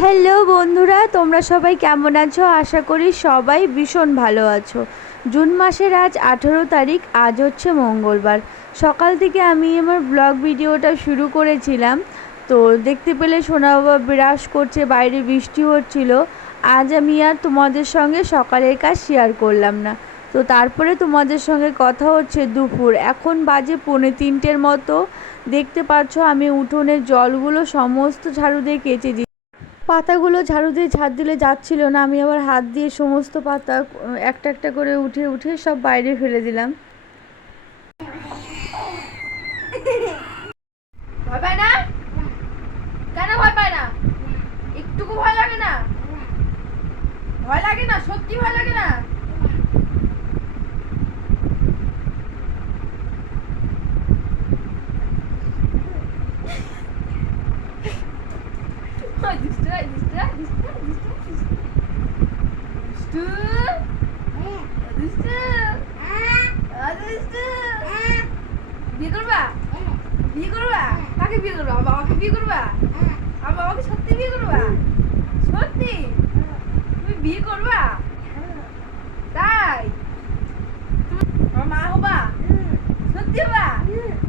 Hello বন্ধুরা, তোমরা সবাই কেমন আছো? আশা করি সবাই ভীষণ ভালো আছো। জুন মাসের আজ 18 তারিখ, আজ হচ্ছে মঙ্গলবার। সকাল থেকে আমি আমার ব্লগ ভিডিওটা শুরু করেছিলাম, তো দেখতে পেলে সোনা বাবা ব্রাশ করছে, বাইরে বৃষ্টি হচ্ছিল। আজ আমি আর তোমাদের সঙ্গে সকালের কাজ শেয়ার করলাম না। তো তারপরে তোমাদের সঙ্গে কথা হচ্ছে দুপুর, এখন বাজে 2:45 মতো। দেখতে পাচ্ছ আমি উঠোনের জলগুলো সমস্ত ঝাড়ু দিয়ে কেচে দিই। পাতাগুলো ঝাড়ু দিয়ে ঝাড় দিলে যাচ্ছিল না, আমি আবার হাত দিয়ে সমস্ত পাতা একটা একটা করে উঠে উঠে সব বাইরে ফেলে দিলাম। ভয় পায় না? কেন ভয় পায় না? একটুকু ভয় লাগে না? ভয় লাগে না? সত্যি ভয় লাগে না? বিয়ে করবা? বিয়ে করবা? কাকে বিয়ে করবা? বাবাকে বিয়ে করবা? আর বাবাকে সত্যি বিয়ে করবা? সত্যি? তুমি বিয়ে করবা? তাই? আমার মা হবা? সত্যি হবা?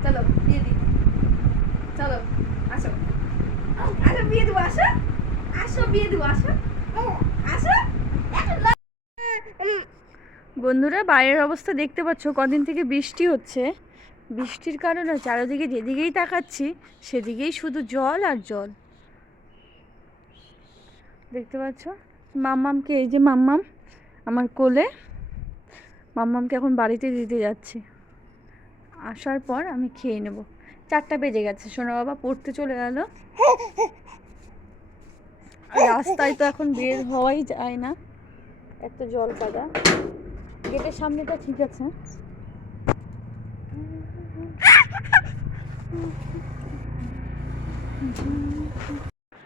চলো বিয়ে দিই। চলো আসো, আসো বিয়ে দেবো, আসো আসো বিয়ে দেবো, আসো আসো। বন্ধুরা, বাইরের অবস্থা দেখতে পাচ্ছ, কদিন থেকে বৃষ্টি হচ্ছে। বৃষ্টির কারণে চারিদিকে যেদিকেই তাকাচ্ছি সেদিকেই শুধু জল আর জল। দেখতে পাচ্ছ মাম্মামকে, এই যে মাম্মাম আমার কোলে। মাম্মামকে এখন বাড়িতে দিতে যাচ্ছি, আসার পর আমি খেয়ে নেব। 4টা বেজে গেছে, সোনা বাবা পড়তে চলে গেল। রাস্তায় তো এখন বের হওয়াই যায় না, এত জল কাদা। গেটের সামনেটা ঠিক আছে।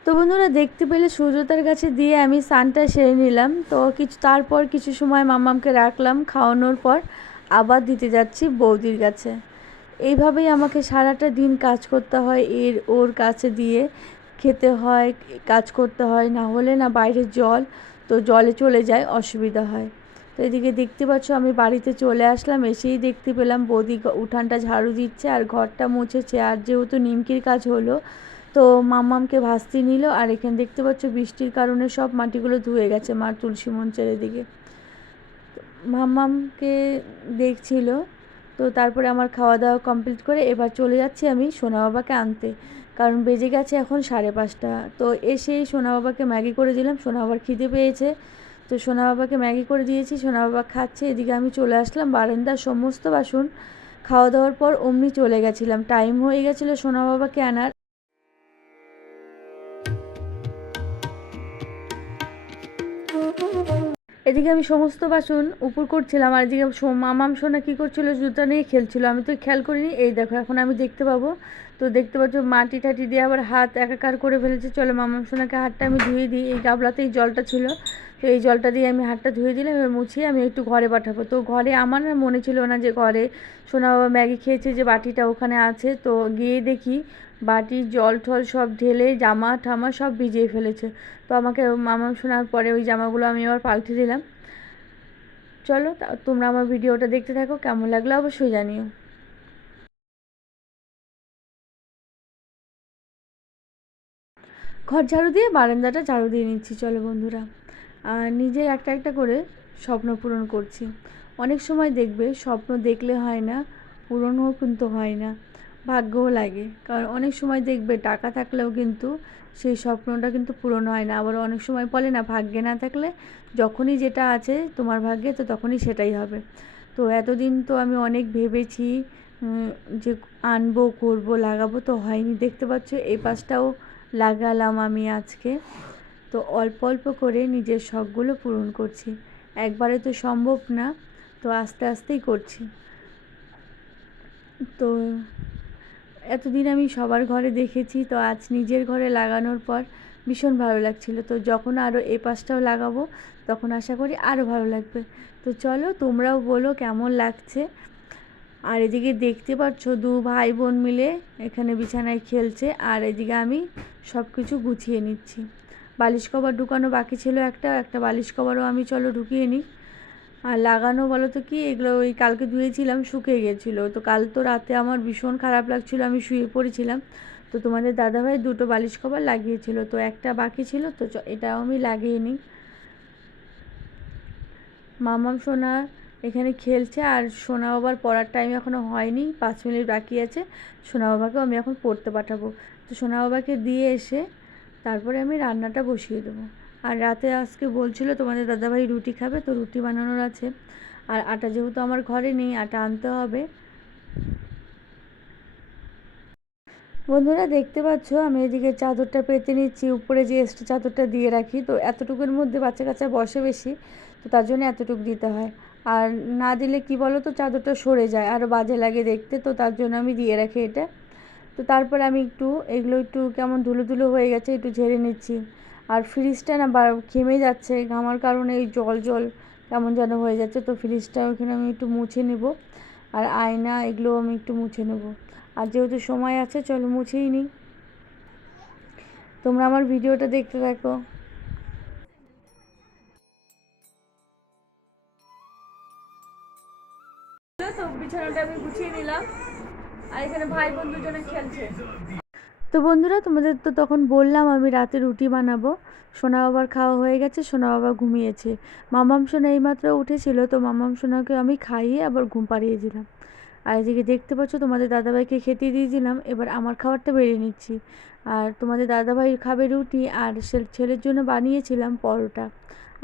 তো বন্ধুরা, দেখতে পেলে সুব্রতার কাছে দিয়ে আমি স্নানটা সেরে নিলাম। তো তারপর কিছু সময় মাম্মামকে রাখলাম, খাওয়ানোর পর আবার দিতে যাচ্ছি বৌদির কাছে। এইভাবেই আমাকে সারাটা দিন কাজ করতে হয়, ওর কাছে দিয়ে খেতে হয়, কাজ করতে হয়, না হলে না বাইরের জল, তো জলে চলে যায়, অসুবিধা হয়। তো এদিকে দেখতে পাচ্ছ আমি বাড়িতে চলে আসলাম, এসেই দেখতে পেলাম বৌদি উঠানটা ঝাড়ু দিচ্ছে আর ঘরটা মুছেছে। আর যেহেতু নিমকির কাজ হলো, তো মাম্মামকে ভাসতে নিল। আর এখানে দেখতে পাচ্ছ বৃষ্টির কারণে সব মাটিগুলো ধুয়ে গেছে মার তুলসী মঞ্চের এদিকে। মাম্মামকে দেখছিল। তো তারপরে আমার খাওয়া দাওয়া কমপ্লিট করে এবার চলে যাচ্ছি আমি সোনা বাবাকে আনতে, কারণ বেজে গেছে এখন 5:30। তো এসেই সোনা বাবাকে ম্যাগি করে দিলাম, সোনা বাবার খিদে পেয়েছে। তো সোনা বাবাকে ম্যাগি করে দিয়েছি, সোনা বাবা খাচ্ছে। এদিকে আমি চলে আসলাম বারান্দার সমস্ত বাসন খাওয়া দাওয়ার পর অমনি চলে গেছিলাম, টাইম হয়ে গেছিলো সোনা বাবাকে আনার। এদিকে আমি সমস্ত বাসন উপর করছিলাম, আর এদিকে মামাম সোনা কী করছিল, জুতা নিয়ে খেলছিল। আমি তো খেয়াল করিনি, এই দেখো এখন আমি দেখতে পাবো। তো দেখতে পাচ্ছ মাটি টাটি দিয়ে আবার হাত একাকার করে ফেলেছে। চলো মামাম সোনাকে হাতটা আমি ধুয়ে দিই, এই গাবলাতেই জলটা ছিল, তো এই জলটা দিয়ে আমি হাতটা ধুয়ে দিলাম। এবার মুছিয়ে আমি একটু ঘরে পাঠাবো। তো ঘরে আমার না মনে ছিল না যে ঘরে সোনা বাবা ম্যাগি খেয়েছে, যে বাটিটা ওখানে আছে। তো গিয়ে দেখি বাটির জল টল সব ঢেলে জামা ঠামা সব ভিজিয়ে ফেলেছে। তো আমাকে মামাম শোনার পরে ওই জামাগুলো আমি আবার পাল্টে দিলাম। চলো তোমরা আমার ভিডিওটা দেখতে থাকো, কেমন লাগলো অবশ্যই জানিও। ঘর ঝাড়ু দিয়ে বারান্দাটা ঝাড়ু দিয়ে নিচ্ছি। চলো বন্ধুরা, আর নিজের একটা একটা করে স্বপ্ন পূরণ করছি। অনেক সময় দেখবে স্বপ্ন দেখলে হয় না, পূরণও কিন্তু হয় না, ভাগ্যও লাগে। কারণ অনেক সময় দেখবে টাকা থাকলেও কিন্তু সেই স্বপ্নটা কিন্তু পূরণ হয় না। আবার অনেক সময় বলে না, ভাগ্যে না থাকলে যখনই যেটা আছে তোমার ভাগ্যে, তো তখনই সেটাই হবে। তো এতদিন তো আমি অনেক ভেবেছি যে আনবো, করবো, লাগাবো, তো হয়নি। দেখতে পাচ্ছ এই পাশটাও লাগালাম আমি আজকে। তো অল্প অল্প করে নিজের শখগুলো পূরণ করছি, একবারে তো সম্ভব না, তো আস্তে আস্তেই করছি। তো এতদিন আমি সবার ঘরে দেখেছি, তো আজ নিজের ঘরে লাগানোর পর ভীষণ ভালো লাগছিল। তো যখন আরও এই পাশটাও লাগাবো তখন আশা করি আরও ভালো লাগবে। তো চলো তোমরাও বলো কেমন লাগছে। আর এদিকে দেখতে পাচ্ছ ভাই বোন মিলে এখানে বিছানায় খেলছে, আর এদিকে আমি সব কিছু গুছিয়ে নিচ্ছি। বালিশ কভার ঢুকানো বাকি ছিল, একটা বালিশ কভারও আমি চলো ঢুকিয়ে নিই। আর লাগানো বলো তো কি, এগুলো ওই কালকে ধুয়েছিলাম, শুকিয়ে গেছিলো। তো কাল তো রাতে আমার ভীষণ খারাপ লাগছিলো, আমি শুয়ে পড়েছিলাম। তো তোমাদের দাদাভাই দুটো বালিশ কভার লাগিয়েছিল, তো একটা বাকি ছিল, তো এটাও আমি লাগিয়ে নিই। মামাম সোনা এখানে খেলছে, আর সোনা বাবার পড়ার টাইম এখনও হয়নি, 5 মিনিট বাকি আছে। সোনা বাবাকেও আমি এখন পড়তে পাঠাবো। তো সোনা বাবাকে দিয়ে এসে তারপরে আমি রান্নাটা বসিয়ে দেবো। আর রাতে আজকে বলছিলো তোমাদের দাদাভাই রুটি খাবে, তো রুটি বানানোর আছে। আর আটা যেহেতু আমার ঘরে নেই, আটা আনতে হবে। বন্ধুরা দেখতে পাচ্ছ আমি এদিকে চাদরটা পেতে নিচ্ছি, উপরে যে এক্সট্রা চাদরটা দিয়ে রাখি, তো এতটুকুর মধ্যে বাচ্চা কাচ্চা বসে বেশি, তো তার জন্য এতটুকু দিতে হয়। আর না দিলে কি বলো তো, চাদরটা সরে যায়, আরও বাজে লাগে দেখতে, তো তার জন্য আমি দিয়ে রাখি এটা। তো তারপরে আমি এগুলো একটু কেমন ধুলো ধুলো হয়ে গেছে, একটু ঝেড়ে নিচ্ছি। আর ফ্রিজটা না ঘেমে যাচ্ছে, ঘামার কারণে এই জল জল কেমন যেন হয়ে যাচ্ছে, তো ফ্রিজটা ওখানে আমি একটু মুছে নেব। আর আয়না এগুলো আমি একটু মুছে নেব। আর যেহেতু সময় আছে চলো মুছেই নিই। তোমরা আমার ভিডিওটা দেখতে থাকো। তো বিছানাটা আমি গুছিয়ে নিলাম, আর এখানে ভাই বোন দুজনে খেলছে। তো বন্ধুরা তোমাদের তো তখন বললাম আমি রাতে রুটি বানাবো। সোনা বাবার খাওয়া হয়ে গেছে, সোনা বাবা ঘুমিয়েছে। মামাম সোনা এইমাত্র উঠেছিল, তো মামাম সোনাকে আমি খাইয়ে আবার ঘুম পাড়িয়ে দিলাম। আর এদিকে দেখতে পাচ্ছ তোমাদের দাদাভাইকে খেতে দিয়ে দিলাম, এবার আমার খাবারটা বেড়ে নিচ্ছি। আর তোমাদের দাদাভাই খাবে রুটি, আর ছেলের জন্য বানিয়েছিলাম পরোটা,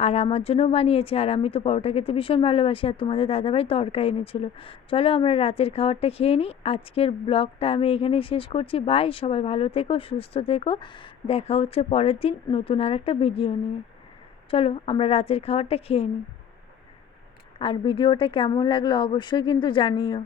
আর আমার জন্যও বানিয়েছে। আর আমি তো পরোটা খেতে ভীষণ ভালোবাসি, আর তোমাদের দাদাভাই তড়কা এনেছিল। চলো আমরা রাতের খাবারটা খেয়ে নিই। আজকের ব্লগটা আমি এখানেই শেষ করছি। বাই, সবাই ভালো থেকো, সুস্থ থেকো। দেখা হচ্ছে পরের দিন নতুন আর একটা ভিডিও নিয়ে। চলো আমরা রাতের খাবারটা খেয়ে নিই। আর ভিডিওটা কেমন লাগলো অবশ্যই কিন্তু জানিও।